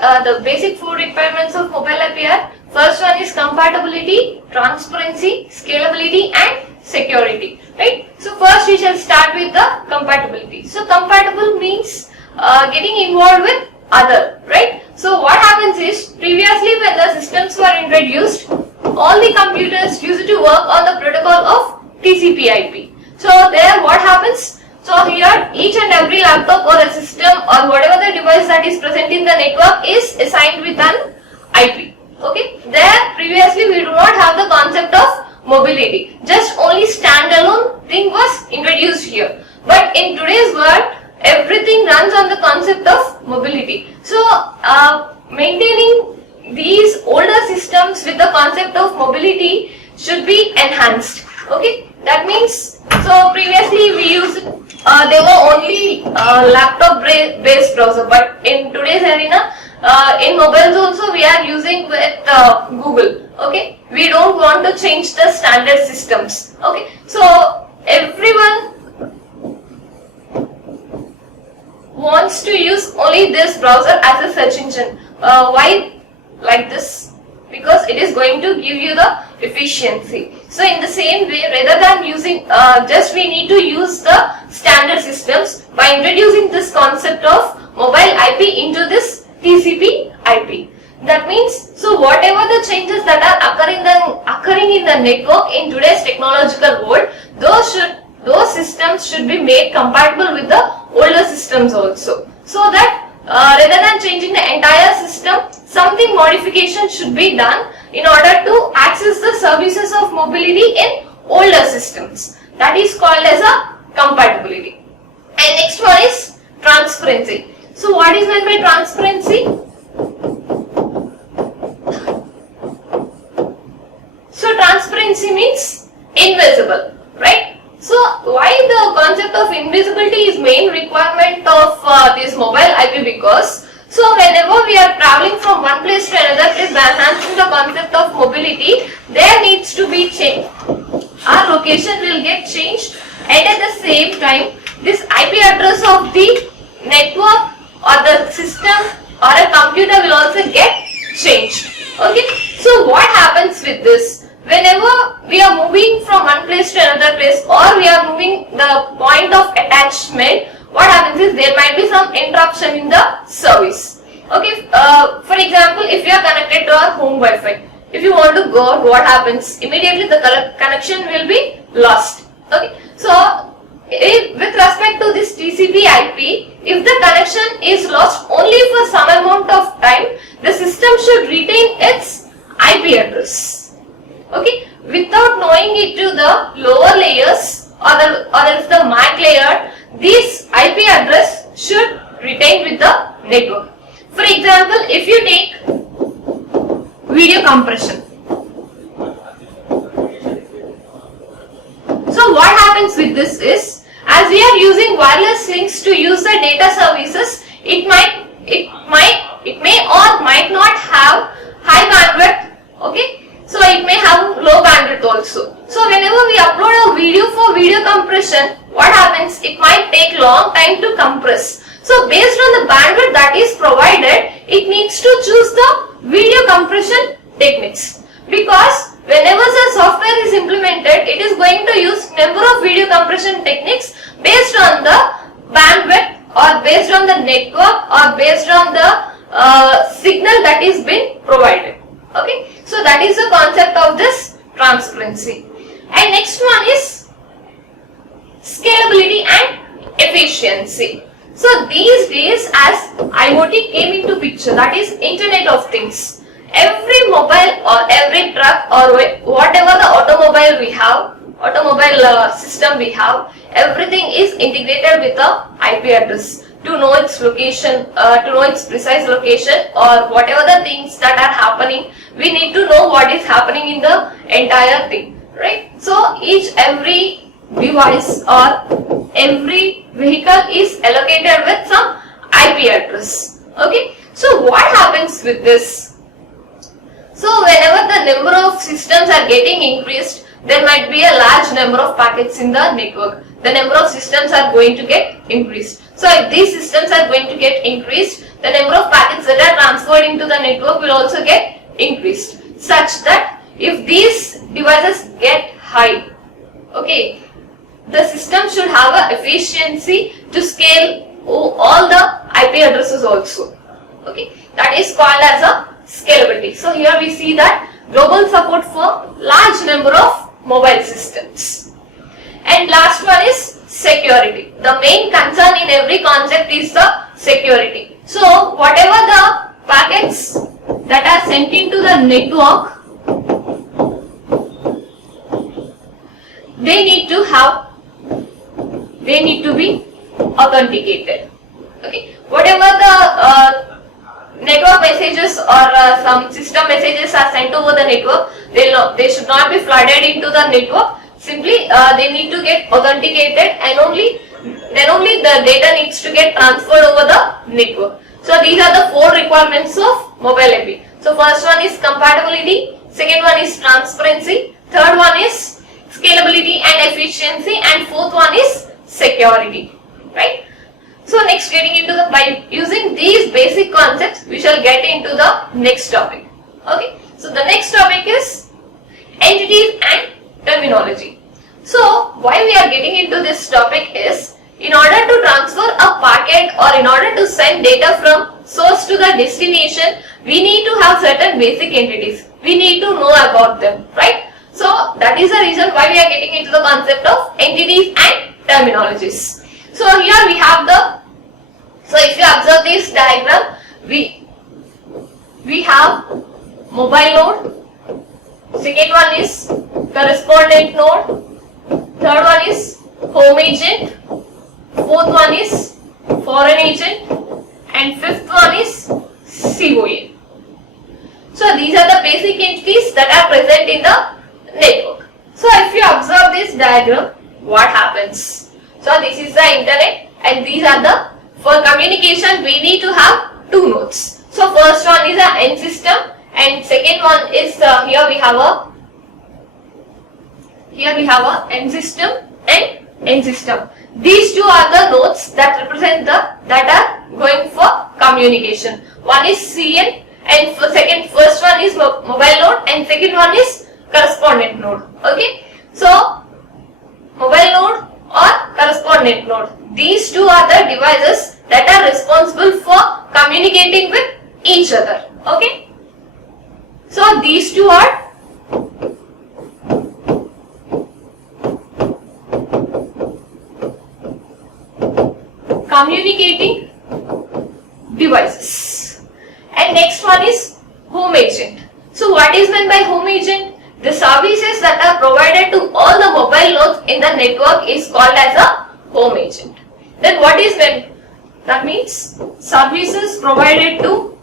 the basic four requirements of mobile IP are: first one is compatibility, transparency, scalability, and security. Right? So first we shall start with the compatibility. So compatible means getting involved with other. Right? So what happens is, previously when the systems were introduced, all the computers used to work on the protocol of TCP/IP. So there what happens? So here each and every laptop or a system or whatever the device that is present in the network is assigned with an IP. Okay. There previously we do not have the concept of mobility. Just only standalone thing was introduced here. But in today's world, everything runs on the concept of mobility. So maintaining these older systems with the concept of mobility should be enhanced. Okay. That means, so previously we used they were only laptop based browser, but in today's arena, in mobiles also we are using with Google. Okay, we don't want to change the standard systems. Okay, so everyone wants to use only this browser as a search engine. Why like this? Because it is going to give you the efficiency. So in the same way, rather than using we need to use the standard systems by introducing this concept of mobile IP into this TCP IP. That means, so whatever the changes that are occurring in the network in today's technological world, those systems should be made compatible with the older systems also. So that rather than changing the entire system, something modification should be done in order to access the services of mobility in older systems. That is called as a compatibility. And next one is transparency. So what is meant by transparency? So transparency means invisible, right? So why the concept of invisibility is main requirement of this mobile IP? Because so whenever we are traveling from one place to another place by enhancing the concept of mobility, there needs to be change. Our location will get changed, and at the same time this IP address of the network or the system or a computer will also get changed. Okay, so what happens with this? Whenever we are moving from one place to another place, or we are moving the point of attachment, what happens is there might be some interruption in the service. Okay, for example, if you are connected to our home Wi-Fi, if you want to go out, what happens? Immediately the connection will be lost. Okay, so with respect to this TCP IP, if the connection is lost only for some amount of time, the system should retain its IP address. Okay, without knowing it to the lower layers or else the MAC layer, this IP address should retain with the network. For example, if you take video compression. So what happens with this is, as we are using wireless links to use the data services, it may or might not have high bandwidth. Okay. So it may have low bandwidth also. So whenever we upload a video for video compression, what happens? It might take long time to compress. So based on the bandwidth that is provided, it needs to choose the video compression techniques. Because whenever the software is implemented, it is going to use number of video compression techniques based on the bandwidth or based on the network or based on the signal that is being provided. Okay, so that is the concept of this transparency. And next one is scalability and efficiency. So these days, as IoT came into picture, that is Internet of Things, every mobile or every truck or whatever the automobile system we have, everything is integrated with a IP address. To know its location, to know its precise location, or whatever the things that are happening, we need to know what is happening in the entire thing, right? So every device or every vehicle is allocated with some IP address. Okay, so what happens with this? So whenever the number of systems are getting increased, there might be a large number of packets in the network. The number of systems are going to get increased. So if these systems are going to get increased, the number of packets that are transferred into the network will also get increased, such that if these devices get high, okay, the system should have a efficiency to scale all the IP addresses also. Okay, that is called as a scalability. So here we see that global support for large number of mobile systems. And last one is security. The main concern in every concept is the security. So whatever the packets that are sent into the network, they need to be authenticated. Okay, whatever the network messages or some system messages are sent over the network, they should not be flooded into the network. Simply they need to get authenticated, and then only the data needs to get transferred over the network. So these are the 4 requirements of mobile IP. So first one is compatibility, second one is transparency, third one is scalability and efficiency, and fourth one is security, right? So next, getting into by using these basic concepts, we shall get into the next topic. Okay, so the next topic is entities and terminology. So why we are getting into this topic is, in order to transfer a packet or in order to send data from source to the destination, we need to have certain basic entities. We need to know about them, right? So that is the reason why we are getting into the concept of entities and terminologies. So here we have so if you observe this diagram, we have mobile node, second one is correspondent node, third one is home agent, fourth one is foreign agent, and fifth one is COA. So these are the basic entities that are present in the network. So if you observe this diagram, what happens? So this is the internet, and these are for communication we need to have 2 nodes. So first one is an end system, and second one is here we have a end system and end system. These 2 are the nodes that represent that are going for communication. One is CN, and first one is mobile node, and second one is correspondent node. Okay, so mobile node or correspondent node, these 2 are the devices that are responsible for communicating with each other. Okay, so these 2 are communicating devices. And next one is home agent. So what is meant by home agent? The services that are provided to all the mobile nodes in the network is called as a home agent. Then what is meant? That means services provided to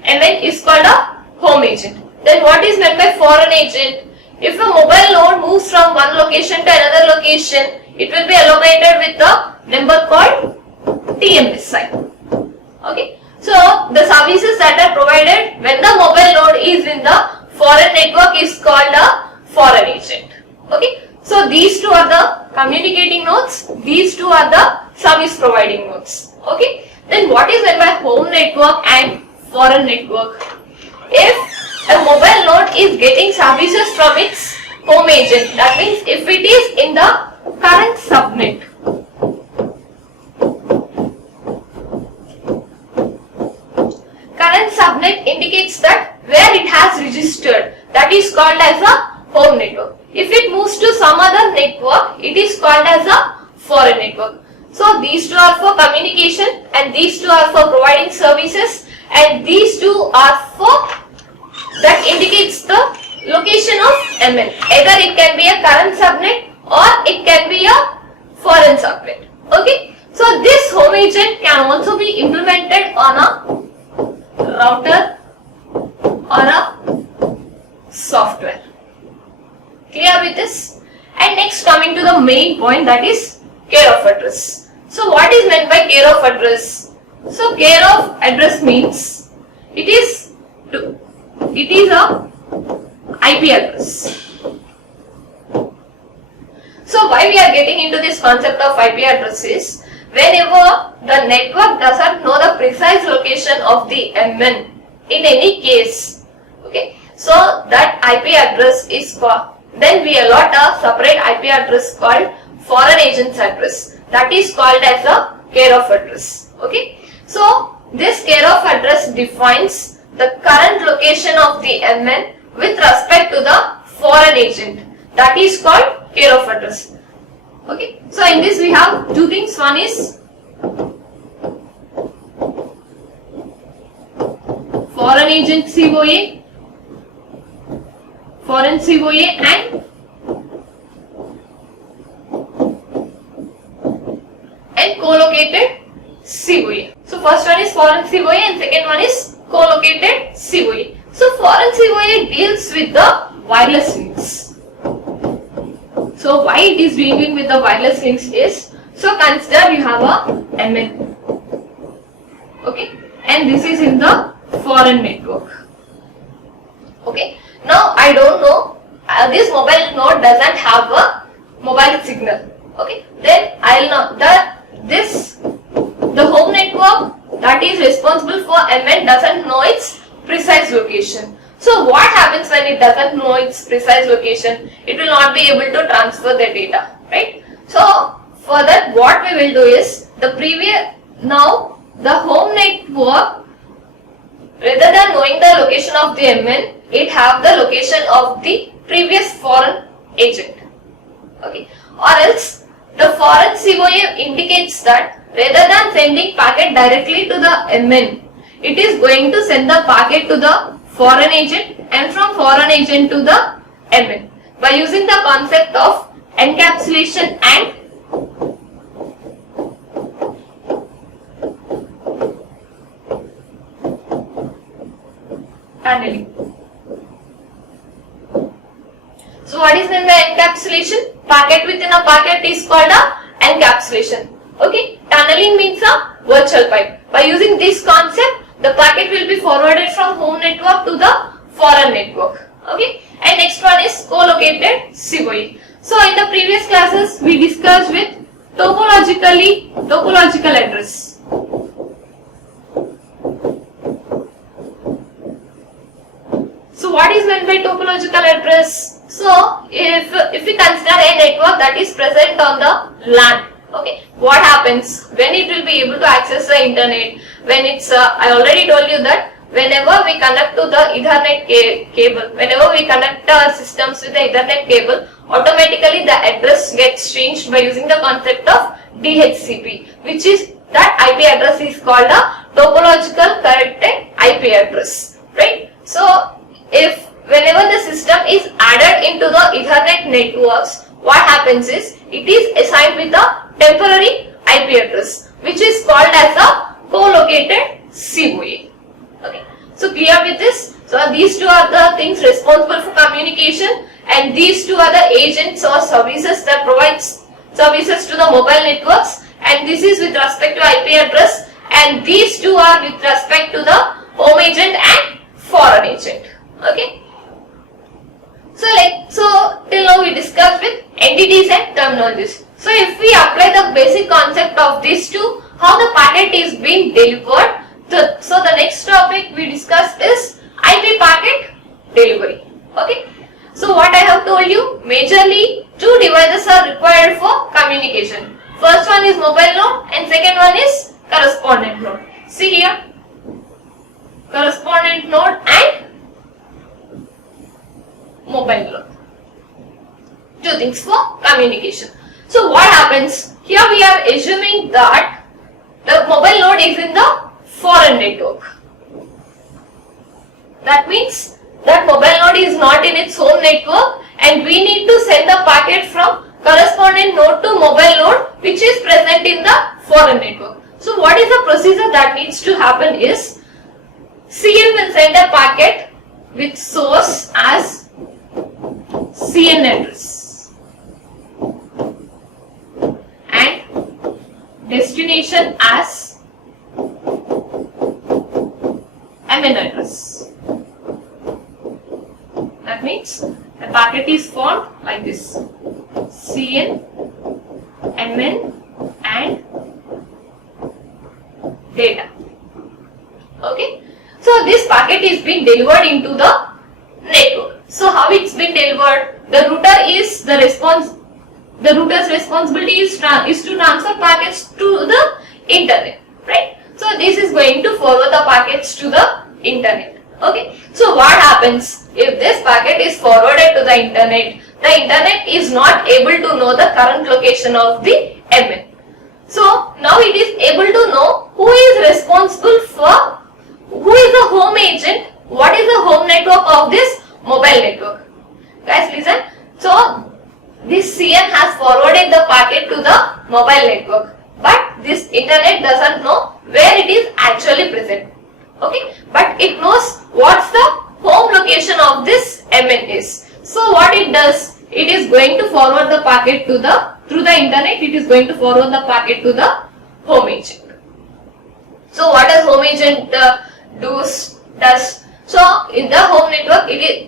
MN is called a home agent. Then what is meant by foreign agent? If a mobile node moves from one location to another location, it will be allocated with the number called TMSI. Okay, so the services that are provided when the mobile node is in the foreign network is called a foreign agent. Okay, so these 2 are the communicating nodes, these 2 are the service providing nodes. Okay, then what is meant by home network and foreign network? If a mobile node is getting services from its home agent, that means if it is in the current subnet, current subnet indicates that where it has registered, that is called as a home network. If it moves to some other network, it is called as a foreign network. So these 2 are for communication, and these 2 are for providing services, and these 2 are for that indicates the location of MN. Either it can be a current subnet or it can be a foreign subnet. Okay, so this home agent can also be implemented on a router or a software. Clear with this? And next, coming to the main point, that is care of address. So what is meant by care of address? So care of address means it is a IP address. So why we are getting into this concept of IP address is, whenever the network doesn't know the precise location of the MN in any case. Okay, so that IP address is called, then we allot a separate IP address called foreign agent's address. That is called as a care of address. Okay, so this care of address defines the current location of the MN with respect to the foreign agent. That is called care of address. Okay, so in this we have two things. One is foreign agent COA, foreign COA and co-located COA. So first one is foreign COA and second one is co-located COA. So foreign COA deals with the wireless links. So why it is dealing with the wireless links is, so consider you have a MN, okay, and this is in the foreign network. Okay, now I don't know, this mobile node doesn't have a mobile signal. Okay, then I'll know that the home network that is responsible for MN doesn't know its precise location. So what happens when it doesn't know its precise location? It will not be able to transfer the data, right? So for that, what we will do is now the home network, rather than knowing the location of the MN, it have the location of the previous foreign agent. Okay, or else the foreign COA indicates that rather than sending packet directly to the MN, it is going to send the packet to the foreign agent and from foreign agent to the MN by using the concept of encapsulation and tunneling. So what is meant by encapsulation? Packet within a packet is called a encapsulation. Okay, tunneling means a virtual pipe. By using this concept, the packet will be forwarded from home network to the foreign network. Okay, and next one is co-located COA. So in the previous classes we discussed with topological address. So what is meant by topological address? So if we consider a network that is present on the LAN, okay, what happens when it will be able to access the internet? When it's I already told you that whenever we connect to the Ethernet cable, whenever we connect our systems with the Ethernet cable, automatically the address gets changed by using the concept of DHCP, which is that IP address is called a topological corrected IP address, right? So if whenever the system is added into the Ethernet networks, what happens is it is assigned with a temporary IP address, which is called as a co-located COA. Okay, so clear with this? So these two are the things responsible for communication, and these two are the agents or services that provides services to the mobile networks, and this is with respect to IP address, and these two are with respect to the home agent and foreign agent. Okay. So till now we discussed with entities and terminologies. So if we apply the basic concept of these two, how the packet is being delivered. So the next topic we discussed is IP packet delivery. Okay. So what I have told you, majorly two devices are required for communication. First one is mobile node and second one is correspondent node. See here, correspondent node and mobile node. Two things for communication. So what happens? Here we are assuming that the mobile node is in the foreign network. That means that mobile node is not in its home network and we need to send the packet from correspondent node to mobile node which is present in the foreign network. So what is the procedure that needs to happen is CN will send a packet with source as CN address and destination as MN address. That means the packet is formed like this: CN, MN and Okay. So this packet is being delivered into the network. So how it's been delivered? The router's responsibility is to transfer packets to the internet, right? So this is going to forward the packets to the internet. Okay. So what happens if this packet is forwarded to the internet? The internet is not able to know the current location of the MN. So now it is able to know who is responsible for, who is the home agent, what is the home network of this mobile network. Guys, listen. So this CN has forwarded the packet to the mobile network, but this internet doesn't know where it is actually present. Okay, but it knows what's the home location of this MN is. So what it does, it is going to forward the packet to through the internet, it is going to forward the packet to the home agent. So what does home agent does? So in the home network,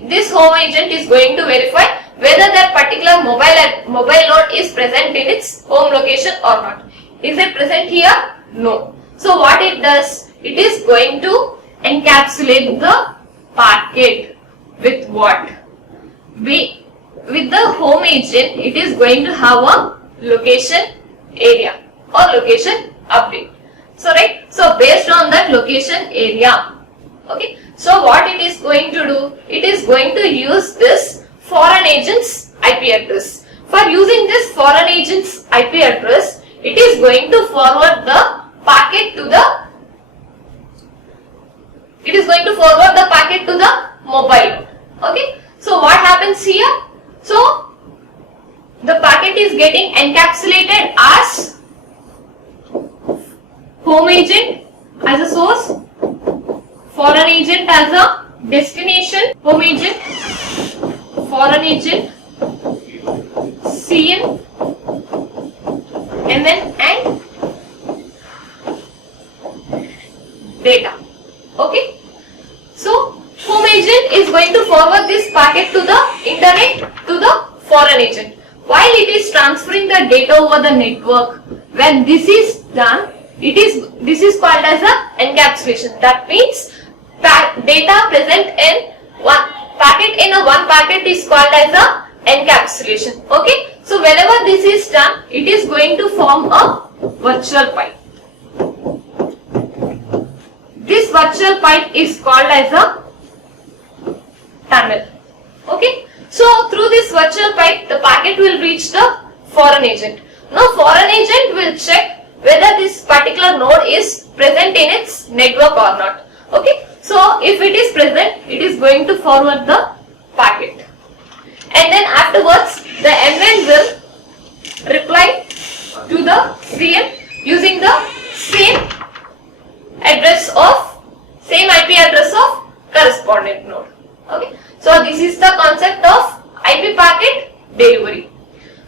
this home agent is going to verify whether that particular mobile node is present in its home location or not. Is it present here? No. So what it does, it is going to encapsulate the packet with what? With the home agent, it is going to have a location area or location update. So right, so based on that location area, okay, so what it is going to do, it is going to use this foreign agent's IP address. For using this foreign agent's IP address, it is going to forward the packet to the mobile. Okay, so what happens here? So the packet is getting encapsulated as home agent as a source, foreign agent as a destination, home agent, foreign agent, CN, MN and data. Okay. So home agent is going to forward this packet to the internet to the foreign agent. While it is transferring the data over the network, when this is done, this is called as a encapsulation. That means data present in one packet is called as a encapsulation. Okay. So whenever this is done, it is going to form a virtual pipe. This virtual pipe is called as a tunnel. Okay. So through this virtual pipe, the packet will reach the foreign agent. Now foreign agent will check whether this particular node is present in its network or not. Okay. So if it is present, it is going to forward the packet. And then afterwards, the MN will reply to the CN using the same IP address of correspondent node. Okay. So this is the concept of IP packet delivery.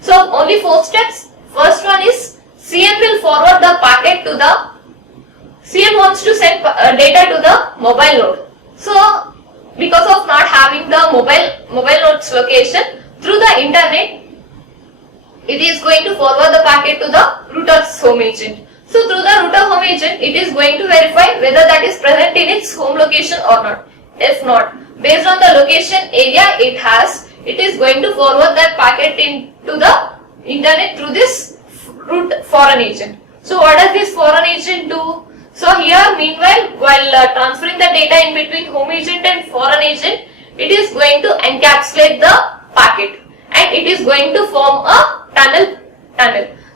So only 4 steps. First one is CN will forward the packet to the CN wants to send data to the mobile node. So because of not having the mobile node's location through the internet, it is going to forward the packet to the router's home agent. So through the router home agent, it is going to verify whether that is present in its home location or not. If not, based on the location area it is going to forward that packet into the internet through this foreign agent. So what does this foreign agent do? So here, meanwhile, while transferring the data in between home agent and foreign agent, it is going to encapsulate the packet and it is going to form a tunnel.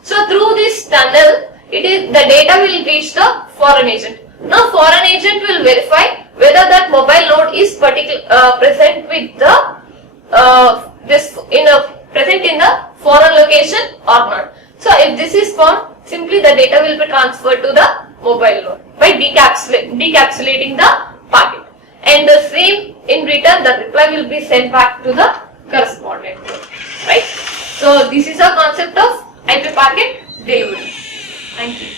So through this tunnel, the data will reach the foreign agent. Now foreign agent will verify whether that mobile node is present with the present in the foreign location or not. So if this is found, simply the data will be transferred to the mobile node by decapsulating the packet, and the same in return the reply will be sent back to the correspondent node, right? So this is a concept of IP packet delivery. Thank you.